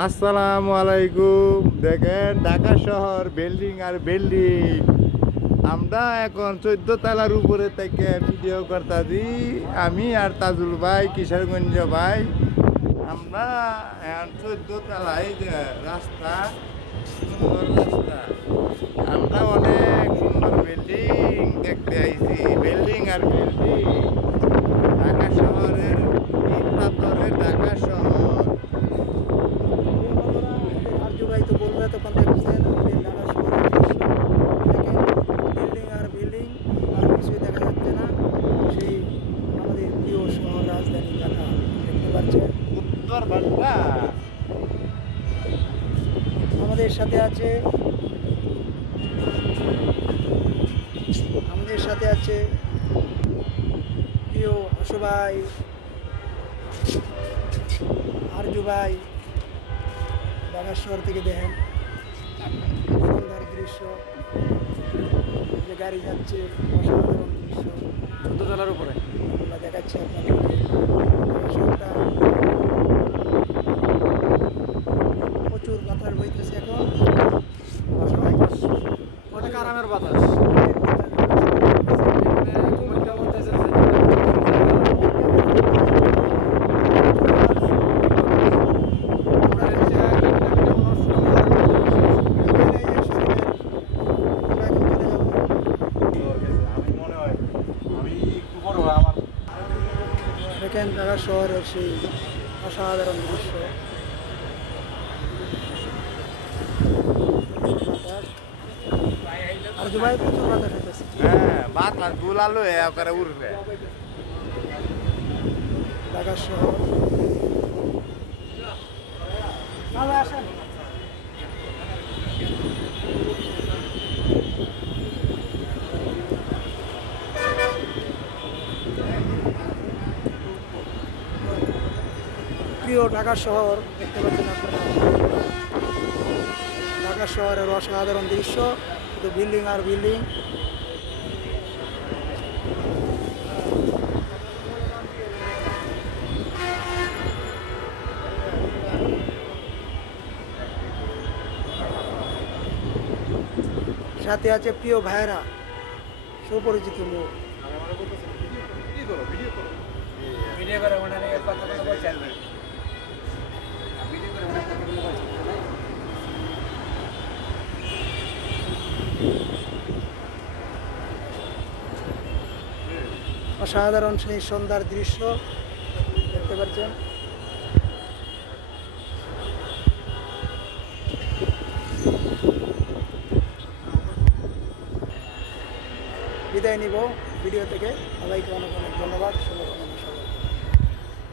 আসসালামু আলাইকুম দেখেন, ঢাকা শহর, বিল্ডিং আর বিল্ডিং। আমরা এখন চোদ্দ তালার উপরে থেকে ভিডিও করতাছি। আমি আর তাজুল ভাই, কিশোরগঞ্জ ভাই। আমরা চোদ্দ তালা এই যে রাস্তা, সুন্দর রাস্তা। আমরা অনেক সুন্দর বিল্ডিং দেখতে আইছি। বিল্ডিং আর বিল্ডিং ঢাকা শহরের ইট পাথরের ঢাকা শহর আর্য ভাই তো বলবে তখন দেখছেন আমাদের ঢাকা শহরের দৃশ্য দেখেন বিল্ডিং আর বিল্ডিং আর কিছুই দেখা যাচ্ছে না সেই আমাদের প্রিয় শহর রাজধানী ঢাকা দেখতে পাচ্ছেন বাংলা। আমাদের সাথে আছে আমাদের সাথে আছে প্রিয় হসু ভাই আরজু ভাই ঢাকা থেকে দেখেন। সন্ধ্যার দৃশ্য যে গাড়ি যাচ্ছে অসাধারণ দৃশ্য। চোদ্দ তলার উপরে। আমরা দেখাচ্ছি আপনাদেরকে শহরটা প্রচুর বাতাস বইতেছে এখন আরামের বাতাস। দেখেন ঢাকা শহরের সেই অসাধারণ দৃশ্য। আর দুবাই প্রচুর বাতাস হইতেছে হ্যাঁ বাতাস উঠবে ঢাকা শহর ভালো আসেন প্রিয় ঢাকা শহর দেখতে পাচ্ছেন আপনারা। ঢাকা শহরের অসাধারণ দৃশ্য শুধু বিল্ডিং আর বিল্ডিং। সাথে আছে প্রিয় ভাইরা সুপরিচিত লোক। ভিডিও করে অসাধারণ সেই সন্ধ্যার দৃশ্য, দেখতে পাচ্ছেন। বিদায় নিব ভিডিও থেকে। সবাইকে অনেক অনেক ধন্যবাদ। শুভকামনা।